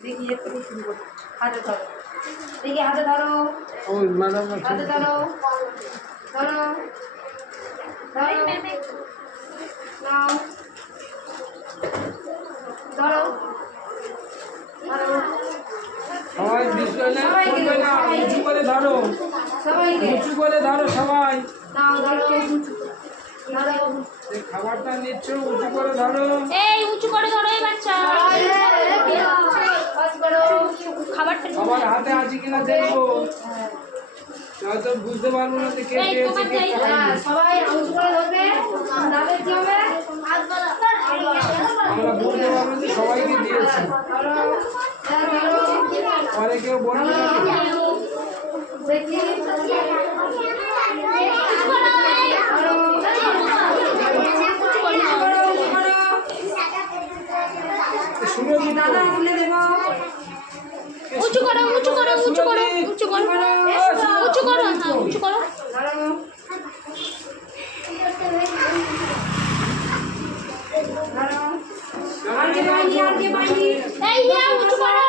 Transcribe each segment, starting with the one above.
देखिए तो शुरू करो हाथ धरो देखिए हाथ धरो मैडम हाथ धरो धरो धरो नाउ धरो धरो সবাই বিসমিল্লাহ বলবে না উঁচু করে ধরো সবাইকে উঁচু করে ধরো সবাই নাও ধরো ধরো এই খাবারটা নিচ্ছ উঁচু করে ধরো এই উঁচু করে ধরো এই বাচ্চা পাস করো খাবারটা সবার হাতে আছে কিনা দেখবো নয়তো বুঝতে পারবো না যে কে এই পেয়েছে তোমার কে যাই হ্যাঁ সবাই উঁচু করে ধরবে তাহলে কি হবে আমরা বলতে পারবো যে সবাইকে দিয়েছে ধরো ধরো পরে কেউ বলবে না দেখি শুনে দিন দাদা খুলে দেবো উঁচু করো উঁচু করো উঁচু করো উঁচু করো উঁচু করো হ্যাঁ উঁচু করো ধরো ধরো আগে বাইনি এই ইয়া উঁচু করো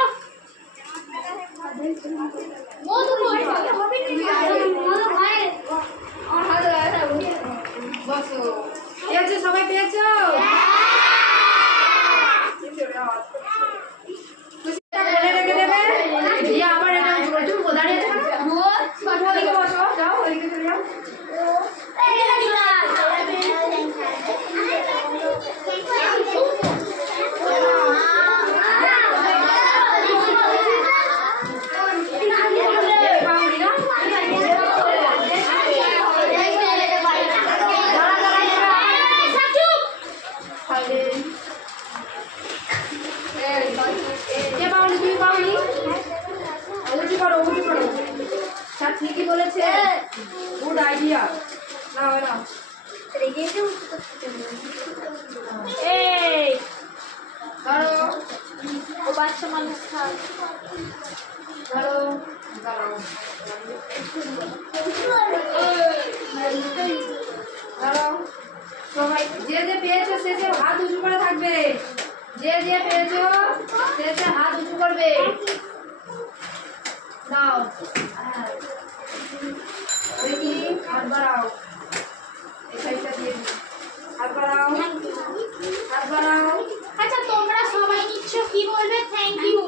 মধু বসো পেয়েছো সবাই পেয়েছো বলে রেখে দেবে দিয়ে আবার এটা তুমি দাঁড়িয়ে আছো ওদিকে বসো যাও ওদিকে চলে যাও ঠিকই বলেছে গুড আইডিয়া না না এই ধরো ও বাচ্চা মানুষ খায় ধরো দাঁড়াও ধরো সবাই যে যে পেয়েছো সে যে হাত উঁচু করে থাকবে যে যে পেয়েছো সে যে হাত উঁচু করবে নাও হ্যাঁ। দেখি হাত বাড়াও এই সাইডটা দিয়ে দিই হাত বাড়াও হাত বাড়াও আচ্ছা তোমরা সবাই নিচ্ছ কি বলবে থ্যাংক ইউ